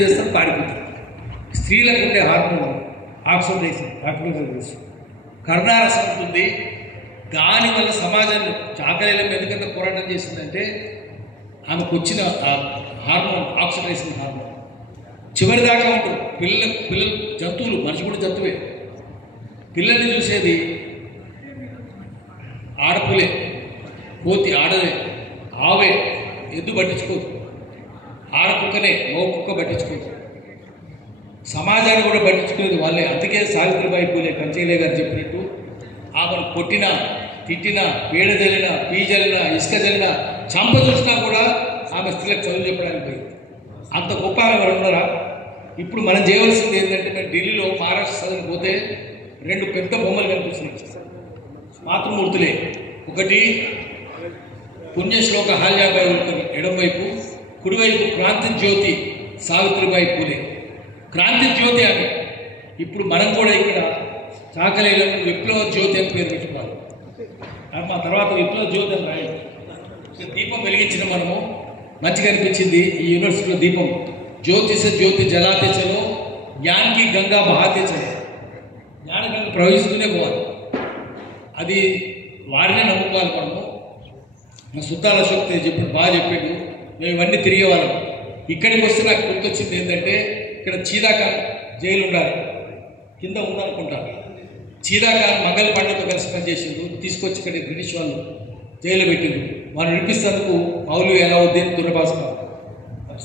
చేస్తారు పాడిపోతారు. స్త్రీలకు ఉండే హార్మోన్ ఆక్సిడైజ్ కర్ణారసం ఉంటుంది. దానివల్ల సమాజంలో చాకలీలం ఎందుకంటే పోరాటం చేసిందంటే ఆమెకు వచ్చిన ఆ హార్మోన్ ఆక్సిడైజింగ్ హార్మోన్ చివరిదాకా ఉంటుంది. పిల్లలు జంతువులు, మనిషి కూడా జంతువే. పిల్లల్ని చూసేది ఆడపులే, కోతి ఆడదే, ఆవే, ఎద్దు పట్టించుకోదు, ఆడకుక్కనే, మగ కుక్క పట్టించుకోదు. సమాజాన్ని కూడా పట్టించుకునేది వాళ్ళే. అందుకే సావిత్రిబాయి పూలే కంచెలే గారు చెప్పినట్టు ఆమెను కొట్టినా, తిట్టినా, పేడ జల్లినా, పీ జల్లినా, ఇసుక జల్లినా, చంప చూసినా కూడా ఆమె స్త్రీలకు చదువు చెప్పడానికి పోయింది. అంత గొప్ప ఆమె ఎవరు ఉన్నారా? ఇప్పుడు మనం చేయవలసింది ఏంటంటే, నేను ఢిల్లీలో మహారాష్ట్ర చదువుని పోతే 2 పెద్ద బొమ్మలు కనిపిస్తున్నాయి, మాతృమూర్తులే. ఒకటి పుణ్యశ్లోక హాల్యాబాయి ఉంటుంది ఎడంవైపు, కుడివైపు క్రాంతి జ్యోతి సావిత్రిబాయి పూలే. క్రాంతి జ్యోతి అని ఇప్పుడు మనం కూడా ఇక్కడ చాకలీలకు విప్లవ జ్యోతి అని పేరు పెట్టుకోవాలి. మా తర్వాత విప్లవ జ్యోతి అని రాయాలి. దీపం వెలిగించిన మనము మంచిగా అనిపించింది. ఈ యూనివర్సిటీలో దీపం జ్యోతిష జ్యోతి జలాతే చలో జ్ఞానికి గంగా బహాతే చలో. జ్ఞానగంగా ప్రవహిస్తూనే పోవాలి. అది వారినే నమ్ముకోవాలి మనము. మా సుద్దాల శక్తి చెప్పాడు, బాగా చెప్పాడు. మేము ఇవన్నీ తిరిగేవాళ్ళం. ఇక్కడికి వస్తే నాకు గుర్తొచ్చింది ఏంటంటే, ఇక్కడ చీదాఖాన్ జైలు ఉండాలి, కింద ఉందనుకుంటాను. చీదాఖాన్ మంగళ పండుగతో కలిసి పనిచేసిండు. తీసుకొచ్చి ఇక్కడ బ్రిటిష్ వాళ్ళు జైలు పెట్టిండు. వాళ్ళు నడిపిస్తేందుకు మౌలు అలావుద్దీన్ దుర్భాస్కర్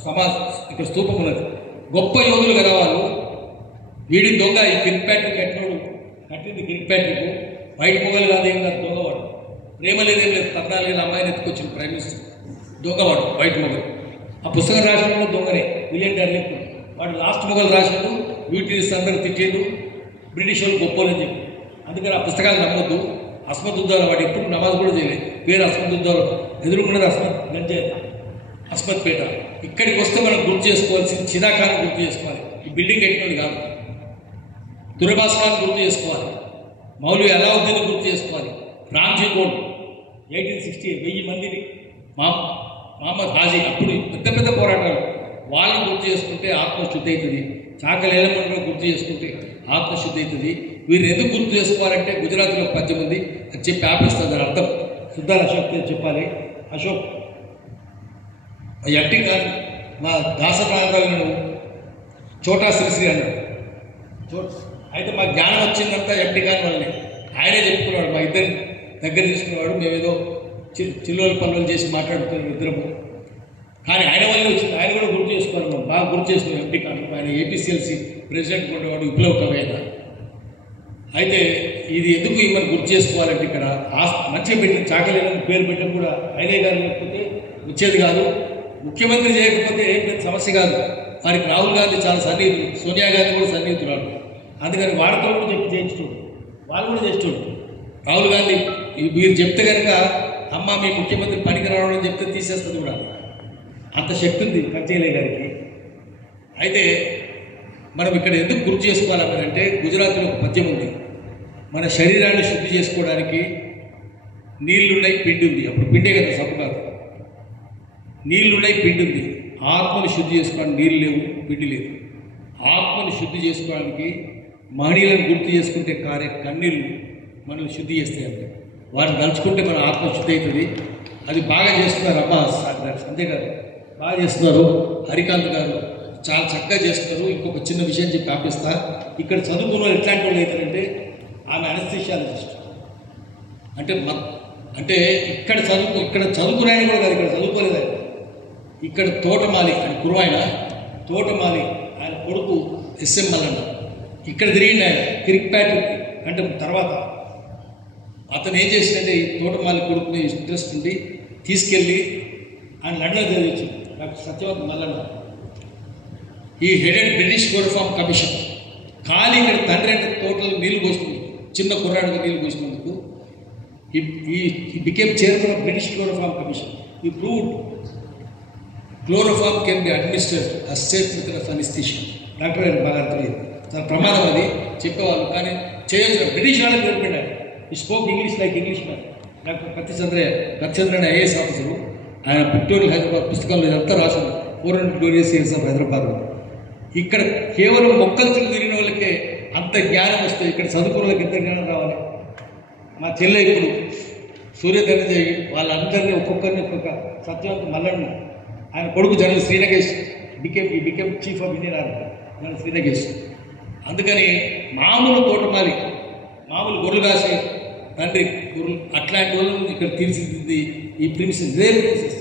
సమాజ్ ఇక్కడ స్తూపం ఉన్నది. గొప్ప యోధులు కదా వాళ్ళు. వీడి దొంగ ఈ కింగ్ ప్యాట్రిక్ కట్టింది కింగ్ ప్యాట్రిక్. వైట్ మొగలు కాదు, ఏం కాదు, దొంగవాడు. ప్రేమ లేదేం లేదు, 14 అమ్మాయిని ఎత్తుకొచ్చిన ప్రైమ్ మినిస్టర్ దొంగవాడు, వైట్ మొగలు. ఆ పుస్తకం రాసినప్పుడు దొంగనే, విలియం డార్లింగ్. వాడు లాస్ట్ మొగలు రాసినప్పుడు బ్యూటీస్ అందరూ తిట్టేడు, బ్రిటిష్ వాళ్ళు గొప్పలని చెప్పి. అందుకని ఆ పుస్తకాలు నమ్మొద్దు. అస్మద్ ఉద్దాల వాడు ఎప్పుడు నమాజ్ కూడా చేయలేదు. పేరు అస్మద్ ఉద్దాల, ఎదురుకున్నది అస్మద్ గంజే, అస్మద్ పేట. ఇక్కడికి వస్తే మనం గుర్తు చేసుకోవాల్సింది చిదాఖాన్ గుర్తు చేసుకోవాలి. ఈ బిల్డింగ్ కట్టినది కాదు. దుర్బాస్ ఖాన్ గుర్తు చేసుకోవాలి. మౌలు అలావుద్దీన్ గుర్తు చేసుకోవాలి. రామ్జీ గోల్డ్ 1868 1000 మందిని మహమ్మద్ హాజీ, అప్పుడు పెద్ద పెద్ద పోరాటాలు. వాళ్ళని గుర్తు చేసుకుంటే ఆత్మశుద్ధి అవుతుంది. చాకలీలను గుర్తు చేసుకుంటే ఆత్మశుద్ధి అవుతుంది. వీరు ఎందుకు గుర్తు చేసుకోవాలంటే గుజరాత్లో 10 మంది అది చెప్పి ఆపిస్తుంది. దాని అర్థం సుద్దాల అశోక్ చెప్పాలి. అశోక్ ఎంటీ ఖాన్ మా దాసనాథాలను చోటా శ్రీశ్రీ అన్నాడు. అయితే మా జ్ఞానం వచ్చిందంతా ఎంటీ ఖాన్ వల్లనే. ఆయనే చెప్పుకున్నాడు, మా ఇద్దరిని దగ్గర తీసుకునేవాడు. మేమేదో చిల్లోల పనులు చేసి మాట్లాడుతున్నాం ఇద్దరము, కానీ ఆయన వల్లనే వచ్చింది. ఆయన కూడా గుర్తు చేసుకోవాలి. మనం బాగా గుర్తు చేసుకున్నాం ఎంటీ ఖాన్. ఆయన ఏపీసీఎల్సీ ప్రెసిడెంట్ ఉండేవాడు, విప్లవ కవి ఆయన. అయితే ఇది ఎందుకు మనం గుర్తు చేసుకోవాలంటే, ఇక్కడ మంచిగా పెట్టిన చాకలీలను పేరు పెట్టడం కూడా ఆయనే గారు లేకపోతే వచ్చేది కాదు. ముఖ్యమంత్రి చేయకపోతే ఏం పెద్ద సమస్య కాదు. వారికి రాహుల్ గాంధీ చాలా సన్నిహితుడు, సోనియా గాంధీ కూడా సన్నిహితురాడు. అందుకని వారితో కూడా చెప్పి చేయించుకోండి, వాళ్ళు కూడా చేస్తుండ్రు. రాహుల్ గాంధీ మీరు చెప్తే కనుక అమ్మ మీ ముఖ్యమంత్రి పనికి రావడం అని చెప్తే తీసేస్తుంది కూడా. అంత శక్తి ఉంది కంచెలే గారికి. అయితే మనం ఇక్కడ ఎందుకు గుర్తు చేసుకోవాలంటే, గుజరాత్లో ఒక పద్యం ఉంది, మన శరీరాన్ని శుద్ధి చేసుకోవడానికి నీళ్లున్నాయి, పిండి ఉంది. అప్పుడు పిండే కదా, సబ్బు కాదు. నీళ్లున్నాయి, పిండి ఉంది. ఆత్మను శుద్ధి చేసుకోవడానికి నీళ్ళు లేవు, పిండి లేదు. ఆత్మను శుద్ధి చేసుకోవడానికి మహనీయులను గుర్తు చేసుకుంటే కారే కన్నీళ్ళు మనం శుద్ధి చేస్తాయంటే, వారిని తలుచుకుంటే మన ఆత్మ శుద్ధి అవుతుంది. అది బాగా చేస్తున్నారు అమ్మ సంజయ్ గారు, బాగా చేస్తున్నారు. హరికాంత్ గారు చాలా చక్కగా చేస్తున్నారు. ఇంకొక చిన్న విషయం చెప్పి ఆపిస్తా. ఇక్కడ చదువుకున్న వాళ్ళు ఎట్లాంటి వాళ్ళు అవుతారంటే, ఆమె అనస్థిషియాలజిస్ట్ అంటే ఇక్కడ చదువుకున్నాయని కూడా కాదు, ఇక్కడ చదువుకోలేదు ఆయన. ఇక్కడ తోటమాలి ఆయన కురువాయన, తోటమాలి ఆయన కొడుకు ఎస్ఎం మల్లన్న ఇక్కడ తిరిగింది. ఆయన కిరిక్ ప్యాట్రిక్ అంటే తర్వాత అతను ఏం చేసిందంటే, ఈ తోటమాలి కొడుకుని ఇంట్రెస్ట్ ఉండి తీసుకెళ్ళి ఆయన లండన్ చదివించు. డాక్టర్ సత్యవతి మల్లన్న ఈ హెడెడ్ బ్రిటిష్ రిఫార్మ్ కమిషన్. ఖాళీ ఇక్కడ తండ్రి అంటే తోటలు నీళ్లు పోస్తుంది, చిన్న కుర్రాడుగా నీళ్లు పోసినందుకు he became chairman of British chloroform commission. He proved chloroform can be administered as safe with anesthesia. Doctor garu బాగా అర్థమైంది, చాలా ప్రమాదం అది చెప్పేవాళ్ళు, కానీ చేయొచ్చు. బ్రిటిష్ వాళ్ళకి నేర్పిండారు. He spoke English like English man. Doctor Kattichandran IAS officer. ఆయన పిక్టోరియల్ హైదరాబాద్ పుస్తకంలో ఇదంతా రాశారు. 400 గ్లోరియస్ ఇయర్స్ ఆఫ్ హైదరాబాద్. ఇక్కడ కేవలం మొక్కలు తిరిగిన వాళ్ళకే అంత జ్ఞానం వస్తే ఇక్కడ చదువుకున్న వాళ్ళకి ఎంత జ్ఞానం రావాలి? మా చెల్లె ఇప్పుడు సూర్యధనజయ్ వాళ్ళందరినీ ఒక్కొక్కరిని ఒక్కొక్క సత్యవంత మల్లన్న ఆయన కొడుకు general Shrinagesh became chief of Indian army general Shrinagesh. అందుకని మామూలు తోటమాలి మామూలు గొర్రెలు కాసే తండ్రి గొర్రెలు అట్లాంటి వాళ్ళని ఇక్కడ తీర్చిదిద్ది ఈ ప్రిన్సెస్ రేర్ ప్రిన్సెస్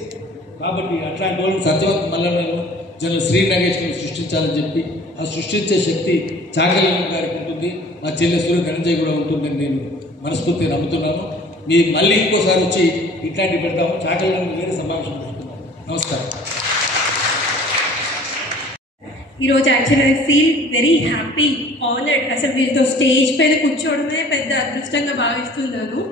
కాబట్టి అట్లాంటి వాళ్ళని సత్యవంత మల్లన్నను జనరల్ శ్రీనగేష్ని సృష్టించాలని చెప్పి ఆ సృష్టించే శక్తి చాకలయ్య గారికి ఉంటుంది. మా చెల్లె సూర్యధనజయ్ కూడా ఉంటుందని నేను మనస్ఫూర్తిగా నమ్ముతున్నాను. మీరు మళ్ళీ ఇంకోసారి వచ్చి ఇట్లాంటివి పెడతాము. చాకలయ్య వేరే సమావేశం పెట్టుకుంటాం. నమస్కారం. ఈరోజు actually I feel very happy, honoured. అసలు వీళ్ళతో స్టేజ్ పైన కూర్చోవడమే పెద్ద అదృష్టంగా భావిస్తున్నాను.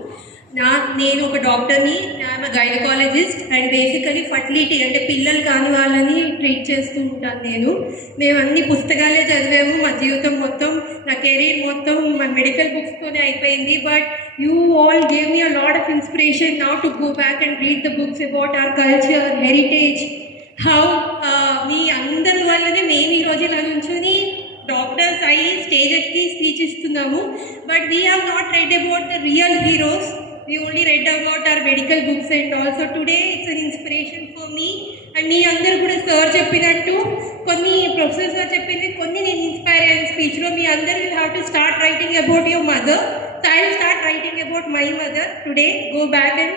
నేను ఒక డాక్టర్ని, I'm gynaecologist and basically fertility అంటే పిల్లలు కాని వాళ్ళని ట్రీట్ చేస్తూ ఉంటాను నేను. మేము అన్ని పుస్తకాలే చదివాము మా జీవితం మొత్తం, నా కెరీర్ మొత్తం మన మెడికల్ బుక్స్తోనే అయిపోయింది. But you all gave me a lot of inspiration now to go back and read the books about our culture, heritage, how మీ అందరి వల్లనే మేము ఈరోజు ఇలా నుంచుని డాక్టర్స్ అయ్యి స్టేజ్ ఎక్కి స్పీచ్ ఇస్తున్నాము. But we have not read about the real heroes. We only read about our medical books and also today it's an inspiration for me. And me andaru kuda sir cheppinattu konni professors garu cheppindi konni nenu inspire ayyan speech lo me andaru will have to start writing about your mother. So I will start writing about my mother today. Go back and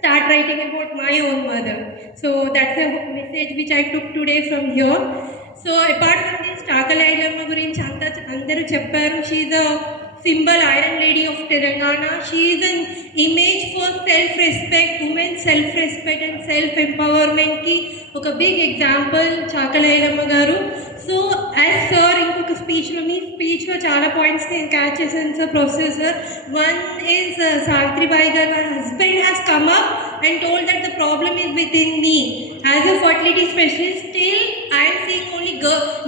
start writing about my own mother. So that's a message which I took today from here. So apart from this Chakalaya Ayyalamma gurinchi andaru chepparu. She is a symbol, Iron Lady of Telangana. She is an image for self-respect, women's self-respect and self-empowerment ki oka big example Chakalaya Ayyalamma garu. So as sir inkoka speech lo me speech lo chaala points ne catch chesanu sir professor. One is Savitribai garu husband has come up and told that the problem is within me. As a fertility specialist still I am seeing only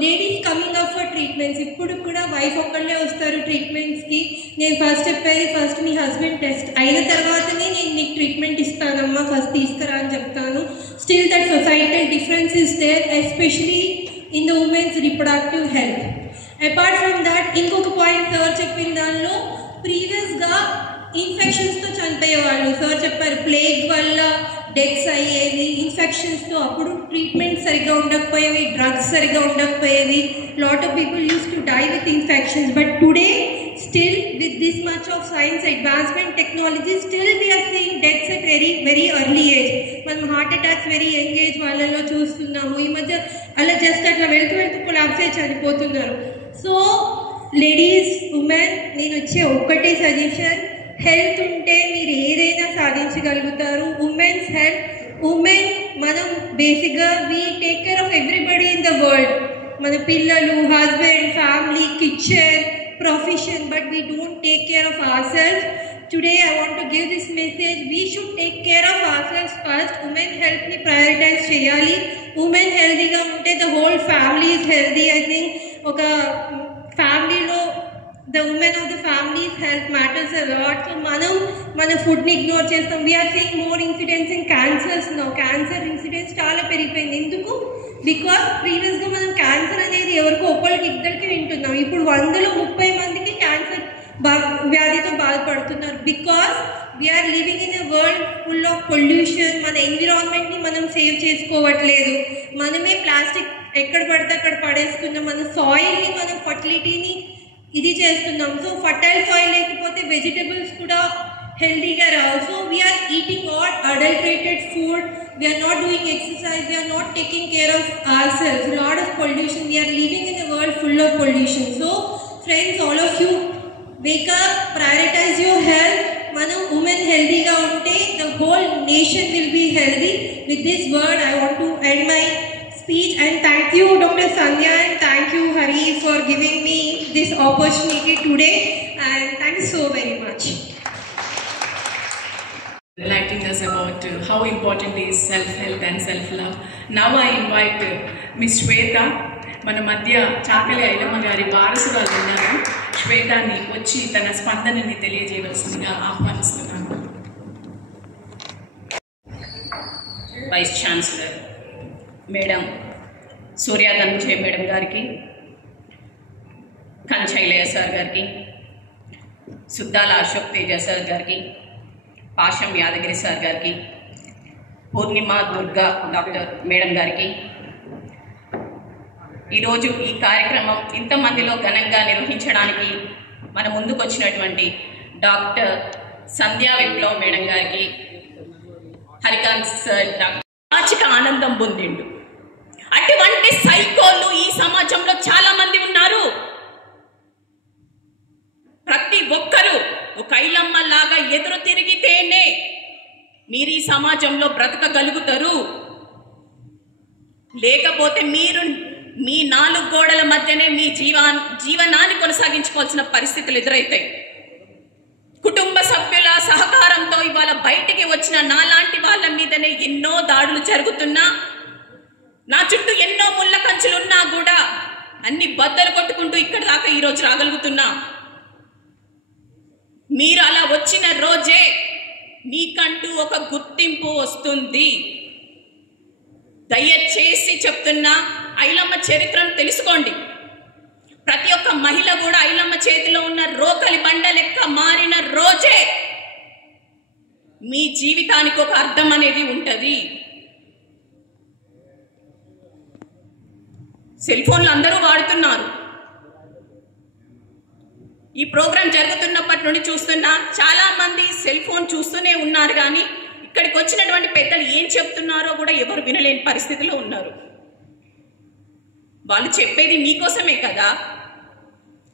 ladies coming up for treatments. Ippudu kuda wife okkalle vastaru treatments ki. Nenu first cheppedi first me husband test అయిన తర్వాతనే నేను నీకు treatment ఇస్తానమ్మా, first తీసుకురా అని చెప్తాను. Still that societal difference is there especially in the women's reproductive health. Apart from that ఇంకొక point sir చెప్పిన దానిలో ప్రీవియస్గా ఇన్ఫెక్షన్స్తో చనిపోయేవాళ్ళు. సార్ చెప్పారు ప్లేగ్ వల్ల డెత్స్ అయ్యేవి, ఇన్ఫెక్షన్స్తో అప్పుడు ట్రీట్మెంట్ సరిగ్గా ఉండకపోయేవి, డ్రగ్స్ సరిగ్గా ఉండకపోయేవి. Lot of people use to die with infections. But today still with this much of science advancement technology still we are seeing deaths at very early age. మనం heart attacks very young age వాళ్ళలో చూస్తున్నాము. ఈ మధ్య అలా just అట్లా వెళ్తూ collapse అయి చనిపోతున్నారు. సో లేడీస్, ఉమెన్, నేను వచ్చే ఒక్కటే సజెషన్, హెల్త్ ఉంటే మీరు ఏదైనా సాధించగలుగుతారు. ఉమెన్స్ హెల్త్, ఉమెన్ మనం బేసిక్గా we take care of everybody in the world. మన పిల్లలు, husband, family, kitchen, profession, but we don't take care of ourselves. Today I want to give this message, we should take care of ourselves first. Women health ni prioritize cheyali. Women healthy ga unte the whole family is healthy. I think oka family lo the women of the family's health matters a lot. So manam mana food ni ignore chestam. We are seeing more incidents in cancers now. Cancer incidents chaala peripayindi. Enduku because ప్రీవియస్గా మనం cancer అనేది ఎవరికో ఒక్కరికి ఇద్దరికి వింటున్నాం. ఇప్పుడు 130 మందికి cancer వ్యాధితో బాధపడుతున్నారు. Because we are living in a world full of pollution. మన ఎన్విరాన్మెంట్ని మనం సేవ్ చేసుకోవట్లేదు. మనమే ప్లాస్టిక్ ఎక్కడ పడితే అక్కడ పడేస్తున్నాం. మన సాయిల్ని, మనం ఫర్టిలిటీని ఇది చేస్తున్నాం. సో ఫర్టైల్ సాయిల్ లేకపోతే వెజిటబుల్స్ కూడా healthier also. We are eating all adulterated food, we are not doing exercise, we are not taking care of ourselves. A lot of pollution, we are living in a world full of pollution. So friends, all of you wake up, prioritize your health. Mana women healthy ga unte the whole nation will be healthy. With this word I want to end my speech and thank you Dr. Sandhya and thank you Hari for giving me this opportunity today and thanks so very much. Enlightening us about how important is self-help and self-love. Now I invite Miss Shweta, మన మధ్య చాకలి ఐలమ్మ గారి వారసురాలు ఉన్నారు. శ్వేతాని వచ్చి తన స్పందనని తెలియజేయవలసిందిగా ఆహ్వానిస్తున్నాను. Vice chancellor madam సూర్యధనజయ్ madam గారికి, Kancha Ilaiah sir గారికి, Suddala Ashok Teja sir గారికి, పాశం యాదగిరి సార్ గారికి, పూర్ణిమ దుర్గా డాక్టర్ మేడం గారికి, ఈరోజు ఈ కార్యక్రమం ఇంతమందిలో ఘనంగా నిర్వహించడానికి మన ముందుకు వచ్చినటువంటి డాక్టర్ సంధ్యా విప్లవ్ మేడం గారికి, హరికాంత్ సార్ సామాజిక ఆనందం పొందిండు. అటువంటి సైకోలు ఈ సమాజంలో చాలా మంది ఉన్నారు. ప్రతి ఒక్కరూ ఒక ఐలమ్మ లాగా ఎదురు తిరిగితేనే మీరు ఈ సమాజంలో బ్రతకగలుగుతారు. లేకపోతే మీరు మీ 4 గోడల మధ్యనే మీ జీవనాన్ని కొనసాగించుకోవాల్సిన పరిస్థితులు ఎదురవుతాయి. కుటుంబ సభ్యుల సహకారంతో ఇవాళ బయటికి వచ్చిన నాలాంటి వాళ్ళ మీదనే ఎన్నో దాడులు జరుగుతున్నా, నా చుట్టూ ఎన్నో ముళ్ళ కంచులున్నా కూడా అన్ని బద్దలు కొట్టుకుంటూ ఇక్కడ దాకా ఈరోజు రాగలుగుతున్నా. మీరు అలా వచ్చిన రోజే మీకంటూ ఒక గుర్తింపు వస్తుంది. దయచేసి చెప్తున్నా, ఐలమ్మ చరిత్రను తెలుసుకోండి. ప్రతి ఒక్క మహిళ కూడా ఐలమ్మ చేతిలో ఉన్న రోకలి బండ లెక్క మారిన రోజే మీ జీవితానికి ఒక అర్థం అనేది ఉంటుంది. సెల్ ఫోన్లు అందరూ వాడుతున్నారు. ఈ ప్రోగ్రాం జరుగుతున్నప్పటి నుండి చూస్తున్నా చాలా మంది సెల్ ఫోన్ చూస్తూనే ఉన్నారు, కానీ ఇక్కడికి వచ్చినటువంటి పెద్దలు ఏం చెప్తున్నారో కూడా ఎవరు వినలేని పరిస్థితిలో ఉన్నారు. వాళ్ళు చెప్పేది మీకోసమే కదా,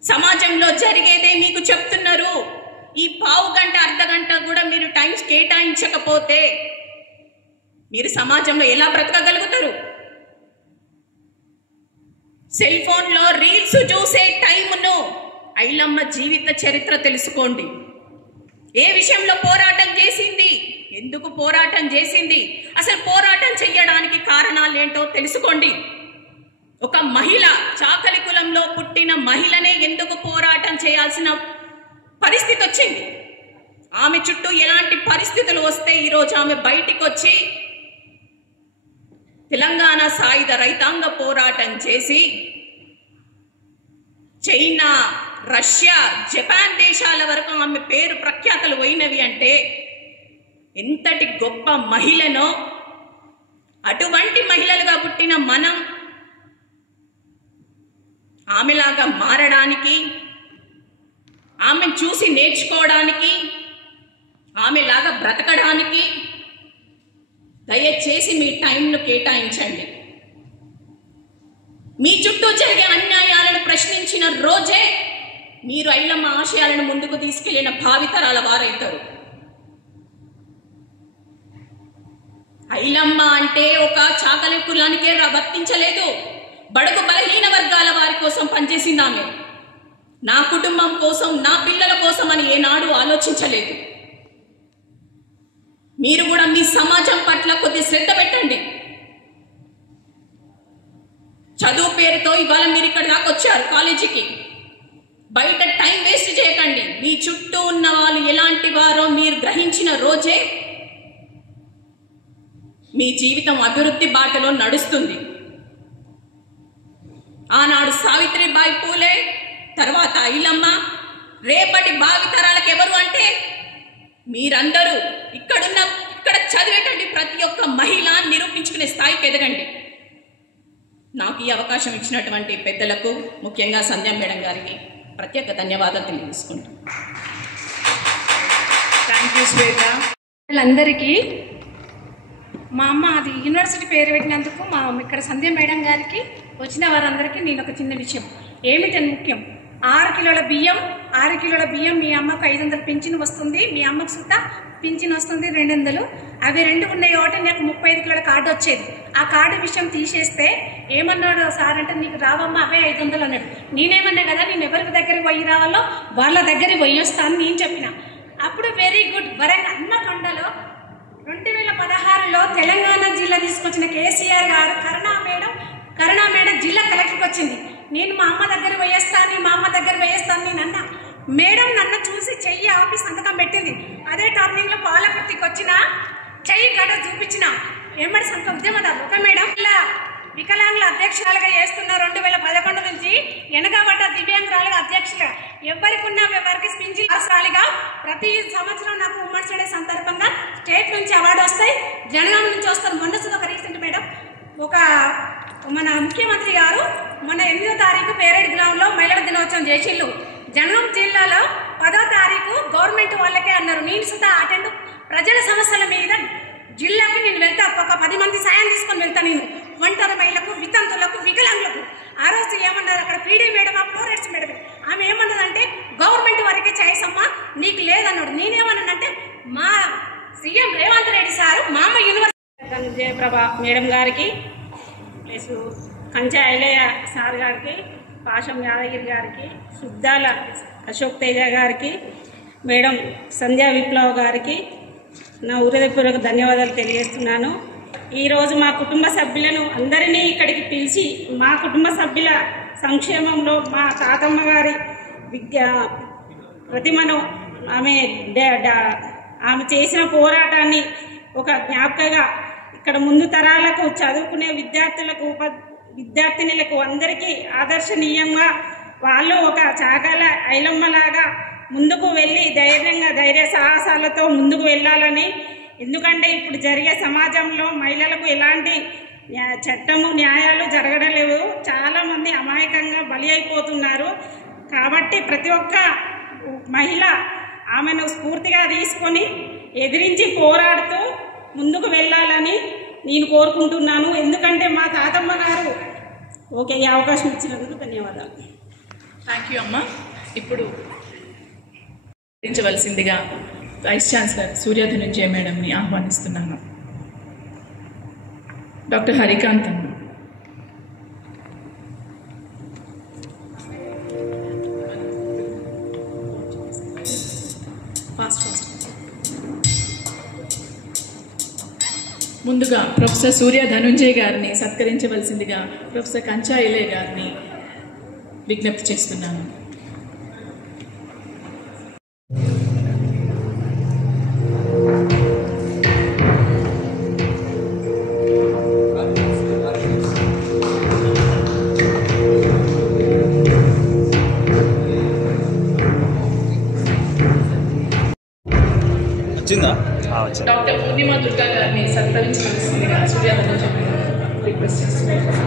సమాజంలో జరిగేదే మీకు చెప్తున్నారు. ఈ పావు గంట అర్ధగంట కూడా మీరు టైం కేటాయించకపోతే మీరు సమాజంలో ఎలా బ్రతకగలుగుతారు? సెల్ ఫోన్లో రీల్స్ చూసే టైమును ఐలమ్మ జీవిత చరిత్ర తెలుసుకోండి. ఏ విషయంలో పోరాటం చేసింది, ఎందుకు పోరాటం చేసింది, అసలు పోరాటం చెయ్యడానికి కారణాలేంటో తెలుసుకోండి. ఒక మహిళ, చాకలి కులంలో పుట్టిన మహిళనే ఎందుకు పోరాటం చేయాల్సిన పరిస్థితి వచ్చింది, ఆమె చుట్టూ ఎలాంటి పరిస్థితులు వస్తే ఈరోజు ఆమె బయటికి వచ్చి తెలంగాణ సాయుధ రైతాంగ పోరాటం చేసి చైనా, రష్యా, జపాన్ దేశాల వరకు ఆమె పేరు ప్రఖ్యాతలు పోయినవి అంటే ఎంతటి గొప్ప మహిళనో. అటువంటి మహిళలుగా పుట్టిన మనం ఆమెలాగా మారడానికి, ఆమెను చూసి నేర్చుకోవడానికి, ఆమెలాగా బ్రతకడానికి దయచేసి మీ టైంను కేటాయించండి. మీ చుట్టూ జరిగే అన్యాయాలను ప్రశ్నించిన రోజే మీరు ఐలమ్మ ఆశయాలను ముందుకు తీసుకెళ్లిన భావితరాల వారైతారు. ఐలమ్మ అంటే ఒక చాకలి కులానికే వర్తించలేదు, బడుగు బలహీన వర్గాల వారి కోసం పనిచేసింది ఆమె. నా కుటుంబం కోసం, నా పిల్లల కోసం అని ఏనాడు ఆలోచించలేదు. మీరు కూడా మీ సమాజం పట్ల కొద్ది శ్రద్ధ పెట్టండి. చదువు పేరుతో ఇవాళ మీరు ఇక్కడ దాకా వచ్చారు కాలేజీకి, బయట టైం వేస్ట్ చేయకండి. మీ చుట్టూ ఉన్న వాళ్ళు ఎలాంటి వారో మీరు గ్రహించిన రోజే మీ జీవితం అభివృద్ధి బాటలో నడుస్తుంది. ఆనాడు సావిత్రిబాయి పూలే, తర్వాత ఐలమ్మ, రేపటి భావితరాలకు ఎవరు అంటే మీరందరూ. ఇక్కడ చదివేటండి ప్రతి ఒక్క మహిళ నిరూపించుకునే స్థాయికి ఎదగండి. నాకు ఈ అవకాశం ఇచ్చినటువంటి పెద్దలకు, ముఖ్యంగా సంధ్యా మేడం గారికి ప్రత్యేక ధన్యవాదాలు తెలియజేసుకుంటాం. థ్యాంక్ యూ శ్వేత. వాళ్ళందరికీ మా అమ్మ అది యూనివర్సిటీ పేరు పెట్టినందుకు మా ఇక్కడ సంధ్యా మేడం గారికి, వచ్చిన వారందరికీ నేను ఒక చిన్న విషయం ఏమిటని ముఖ్యం, 6 కిలోల బియ్యం మీ అమ్మకు 500 పింఛన్ వస్తుంది, మీ అమ్మకు సుత పింఛన్ వస్తుంది 200. అవి 2 ఉన్నాయి కాబట్టి నాకు 35 కిలోల కార్డు వచ్చేది. ఆ కార్డు విషయం తీసేస్తే ఏమన్నాడు సార్ అంటే, నీకు రావమ్మా అవే 500 అన్నాడు. నేనేమన్నా కదా, నేను ఎవరికి దగ్గరికి పోయి రావాలో వాళ్ళ దగ్గరికి పోయి వస్తాను నేను చెప్పిన. అప్పుడు వెరీ గుడ్, వరంగల్ హన్మకొండలో 2016లో తెలంగాణ జిల్లా తీసుకొచ్చిన కేసీఆర్ గారు కరుణా మేడం జిల్లా కలెక్టర్కి వచ్చింది. నేను మా అమ్మ దగ్గర పోయేస్తాను నేను అన్నా. మేడం నన్ను చూసి చెయ్యి ఆపి సంతకం పెట్టింది. అదే టర్నింగ్లో పాలకుర్తికి వచ్చిన చెయ్యి గడ చూపించిన ఏమడి సంత ఉద్యమదారు ఒక మేడం ఇలా వికలాంగుల అధ్యక్షురాలుగా చేస్తున్న 2011 నుంచి వెనకబడ్డ దివ్యాంగురాలుగా అధ్యక్షులుగా ఎవరికి స్పించి వారసురాలిగా ప్రతి సంవత్సరం నాకు ఉమ్మడి డే సందర్భంగా స్టేట్ నుంచి అవార్డు వస్తాయి, జనగాం నుంచి వస్తారు. మొన్న ఒక రీసెంట్ మేడం ఒక మన ముఖ్యమంత్రి గారు మొన్న 8వ తారీఖు పేరేడ్ గ్రౌండ్లో మహిళల దినోత్సవం చేసిళ్ళు. జనగాం జిల్లాలో 10వ తారీఖు గవర్నమెంట్ వాళ్ళకే అన్నారు. నేను సుధా అటెండ్ ప్రజల సమస్యల మీద జిల్లాకి నేను వెళ్తా, ఒక 10 మంది సాయం తీసుకొని వెళ్తాను. నేను ఒంటరి మహిళలకు, వితంతులకు, వికలాంగులకు. ఆ రోజు ఏమన్నారు అక్కడ పీడీ మేడం, ఆ ఫ్లోరెట్స్ మేడం, ఆమె ఏమన్నదంటే గవర్నమెంట్ వరకే ఛాయిస్ అమ్మా, నీకు లేదన్నాడు. నేనేమన్నానంటే మా సీఎం రేవంత్ రెడ్డి సారు మా అమ్మ యూనివర్సిటీ జయప్రభ మేడం గారికి, ప్లస్ కంచా ఐలయ్య సార్ గారికి, పాశం యాదగిరి గారికి, సుద్దాల అశోక్ తేజ గారికి, మేడం సంధ్యా విప్లవ్ గారికి నా హృదయపూర్వక ధన్యవాదాలు తెలియజేస్తున్నాను. ఈరోజు మా కుటుంబ సభ్యులను అందరినీ ఇక్కడికి పిలిచి మా కుటుంబ సభ్యుల సంక్షేమంలో మా తాతమ్మ గారి ప్రతిమను ఆమె చేసిన పోరాటాన్ని ఒక జ్ఞాపకగా ఇక్కడ ముందు తరాలకు చదువుకునే విద్యార్థులకు విద్యార్థినులకు అందరికీ ఆదర్శనీయంగా వాళ్ళు ఒక చాకల ఐలమ్మలాగా ముందుకు వెళ్ళి ధైర్య సాహసాలతో ముందుకు వెళ్ళాలని. ఎందుకంటే ఇప్పుడు జరిగే సమాజంలో మహిళలకు ఎలాంటి చట్టము న్యాయాలు జరగడం లేవు, చాలామంది అమాయకంగా బలి అయిపోతున్నారు. కాబట్టి ప్రతి ఒక్క మహిళ ఆమెను స్ఫూర్తిగా తీసుకొని ఎదిరించి పోరాడుతూ ముందుకు వెళ్ళాలని నేను కోరుకుంటున్నాను. ఎందుకంటే మా తాతమ్మ గారు ఓకే ఈ అవకాశం ఇచ్చినందుకు ధన్యవాదాలు. థ్యాంక్ యూ అమ్మ. ఇప్పుడు ంచవలసిందిగా వైస్ ఛాన్సలర్ సూర్యధనుంజయ మేడంని ఆహ్వానిస్తున్నాను. డాక్టర్ హరికాంత్ అమ్మ. ముందుగా ప్రొఫెసర్ సూర్య ధనుంజయ్ గారిని సత్కరించవలసిందిగా ప్రొఫెసర్ కంచా ఐలయ్య గారిని విజ్ఞప్తి చేస్తున్నాను. డాక్టర్ పూర్ణిమ దుర్గా గారిని సత్కరించవలసిందిగా సూర్య ధనుంజయ గారిని రిక్వెస్ట్ చేస్తున్నాను.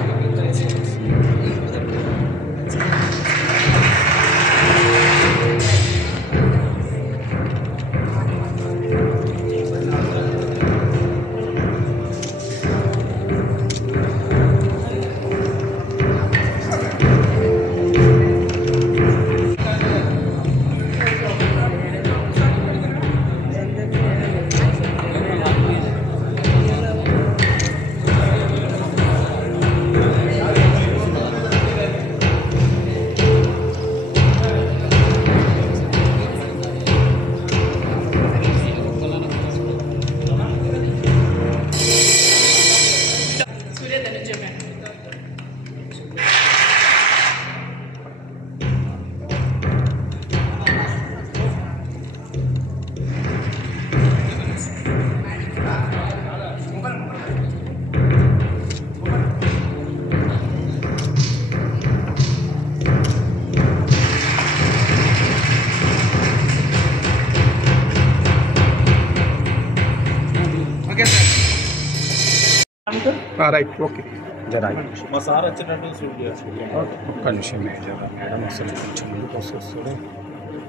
రైట్ ఓకే జరా మా సార్ వచ్చినట్టు షూట్ చేస్తాం. ఒక్క నిమిషం మేడం అసలు కొంచెం ముందుకు వస్తాడు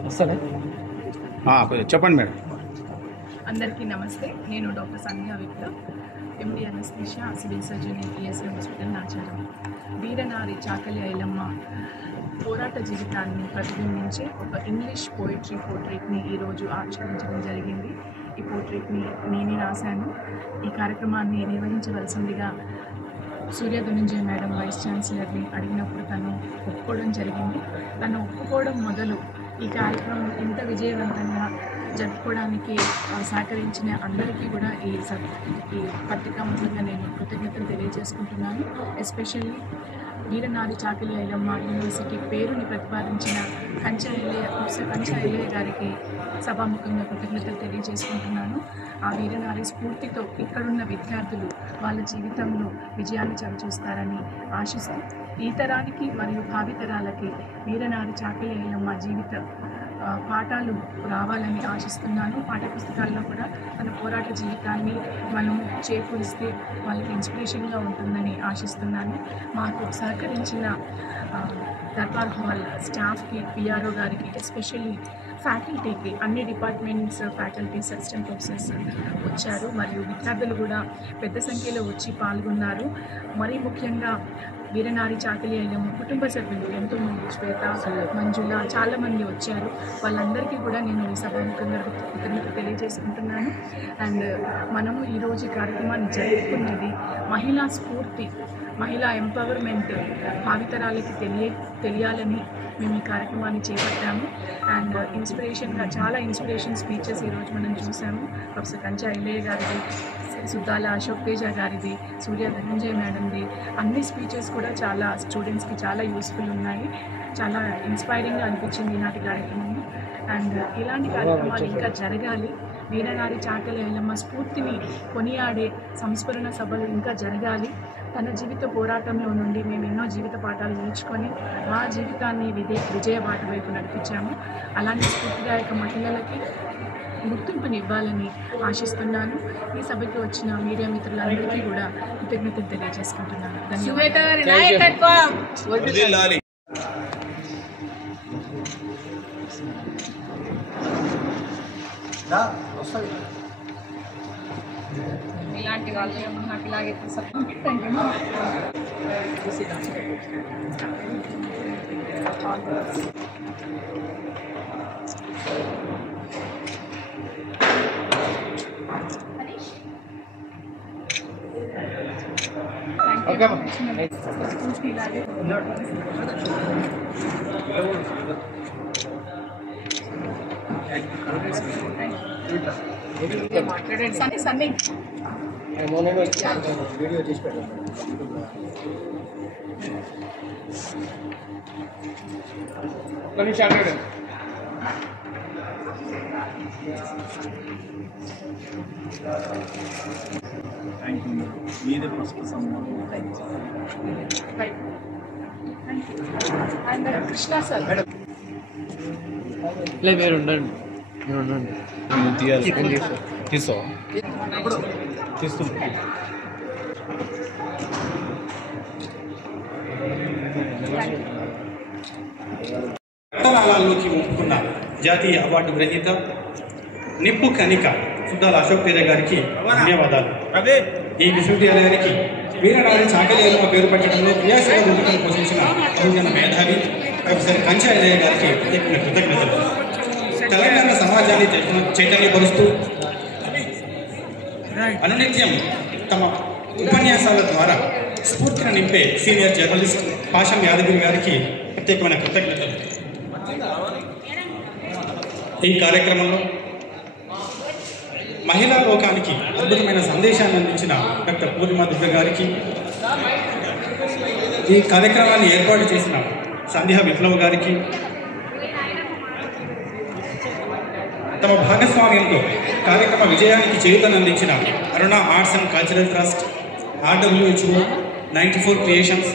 వస్తాడా? కొంచెం చెప్పండి మేడం. అందరికీ నమస్తే. నేను doctor Sandhya Viplav, MD anaesthesia, civil surgeon ESI hospital Nacharam. వీరనారి చాకలి ఐలమ్మ పోరాట జీవితాన్ని ప్రతిబింబించే ఒక ఇంగ్లీష్ పోట్రీట్ని ఈరోజు ఆవిష్కరించడం జరిగింది. ఈ పోట్రీట్ని నేనే రాశాను. ఈ కార్యక్రమాన్ని నిర్వహించవలసిందిగా సూర్య ధనుంజయ మేడం వైస్ ఛాన్సలర్ని అడిగినప్పుడు తను ఒప్పుకోవడం జరిగింది. తను ఒప్పుకోవడం మొదలు ఈ కార్యక్రమం ఇంత విజయవంతంగా జరుపుకోవడానికి సహకరించిన అందరికీ కూడా ఈ పత్రికా మూలంగా నేను కృతజ్ఞతలు తెలియజేసుకుంటున్నాను. ఎస్పెషల్లీ వీరనారి చాకలి ఐలమ్మ యూనివర్సిటీ పేరుని ప్రతిపాదించిన కంచ ఎల్లయ్య గారికి సభాముఖంగా కృతజ్ఞతలు తెలియజేసుకుంటున్నాను. ఆ వీరనారి స్ఫూర్తితో ఇక్కడున్న విద్యార్థులు వాళ్ళ జీవితంలో విజయాన్ని చవిచూస్తారని ఆశిస్తూ ఈ తరానికి మరియు భావితరాలకి వీరనారి చాకలి ఐలమ్మ జీవిత పాఠాలు రావాలని ఆశిస్తున్నాను. పాఠ్యపుస్తకాల్లో కూడా మన పోరాట జీవితాన్ని మనం చేకూరిస్తే వాళ్ళకి ఇన్స్పిరేషన్గా ఉంటుందని ఆశిస్తున్నాను. మాకు సహకరించిన దర్బార్ హాల్ స్టాఫ్కి, పిఆర్ఓ గారికి, ఎస్పెషల్లీ ఫ్యాకల్టీకి, అన్ని డిపార్ట్మెంట్స్ ఫ్యాకల్టీస్, అసిస్టెంట్ ప్రొఫెసర్స్ వచ్చారు మరియు విద్యార్థులు కూడా పెద్ద సంఖ్యలో వచ్చి పాల్గొన్నారు. మరీ ముఖ్యంగా వీరనారి చాకలి ఐలమ్మ కుటుంబ సభ్యులు ఎంతోమంది, శ్వేత, మంజుల, చాలామంది వచ్చారు. వాళ్ళందరికీ కూడా నేను ఈ సభాముఖంగా కృతజ్ఞత తెలియజేసుకుంటున్నాను. అండ్ మనము ఈరోజు కార్యక్రమాన్ని జరుపుకున్నది మహిళా స్ఫూర్తి, మహిళా ఎంపవర్మెంట్ భావితరాలకి తెలియాలని మేము ఈ కార్యక్రమాన్ని చేపట్టాము. అండ్ ఇన్స్పిరేషన్గా చాలా ఇన్స్పిరేషన్ స్పీచెస్ ఈరోజు మనం చూసాము. ప్రొఫెసర్ కంచ ఎల్లయ్య గారిది, సుద్దాల అశోక్ తేజ గారిది, సూర్య ధనంజయ్ మేడంది, అన్ని స్పీచెస్ కూడా చాలా స్టూడెంట్స్కి చాలా యూస్ఫుల్ ఉన్నాయి. చాలా ఇన్స్పైరింగ్గా అనిపించింది ఈనాటి కార్యక్రమం. అండ్ ఇలాంటి కార్యక్రమాలు ఇంకా జరగాలి. వీరనారి చాకలి ఐలమ్మ స్ఫూర్తిని కొనియాడే సంస్మరణ సభలు ఇంకా జరగాలి. తన జీవిత పోరాటంలో నుండి మేము ఎన్నో జీవిత పాఠాలు నేర్చుకొని మా జీవితాన్ని విజయ బాట వైపు నడిపించాము. అలాంటి స్ఫూర్తిదాయక మహిళలకి గుర్తింపునివ్వాలని ఆశిస్తున్నాను. ఈ సభకి వచ్చిన మీడియా మిత్రులందరికీ కూడా కృతజ్ఞతలు తెలియజేసుకుంటున్నాను. ధన్యవాదాలు. ఇలాంటి వాళ్ళు నాకు ఇలాగే సన్నీ సన్నీ వీడియో చేసి పెట్టండి. Thank you. మీదే ఫస్ట్ సన్మానం. అండ్ కృష్ణ సార్ మీరు ఉండండి, మీరు ఉండండి. తీసుకో రక్తనాళాల్లోకి ఒప్పుకున్న జాతీయ అవార్డు గ్రహీత నిప్పు కనిక సుద్దాల అశోక్ తేజ గారికి ధన్యవాదాలు. ఈ విశ్వవిద్యాలయానికి వీరనారి చాకలి ఐలమ్మ పేరు పెట్టడంలో క్రియాశీల భూమికను పోషించిన బహుజన మేధావి ప్రొఫెసర్ కంచ ఎల్లయ్య గారికి ప్రత్యేక కృతజ్ఞతలు. తెలంగాణ సమాజాన్ని చైతన్యపరుస్తూ అనునిత్యం తమ ఉపన్యాసాల ద్వారా స్ఫూర్తిని నింపే సీనియర్ జర్నలిస్ట్ పాషం యాదగిరి గారికి ప్రత్యేకమైన కృతజ్ఞతలు. ఈ కార్యక్రమంలో మహిళా లోకానికి అద్భుతమైన సందేశాన్ని అందించిన డాక్టర్ పూర్ణిమ దుర్గ గారికి, ఈ కార్యక్రమాన్ని ఏర్పాటు చేసిన సంధ్యా విప్లవ్ గారికి, తమ భాగస్వామ్యంతో కార్యక్రమ విజయానికి చేయూతనందించిన Aruna arts and cultural trust, RWHO, 94 creations,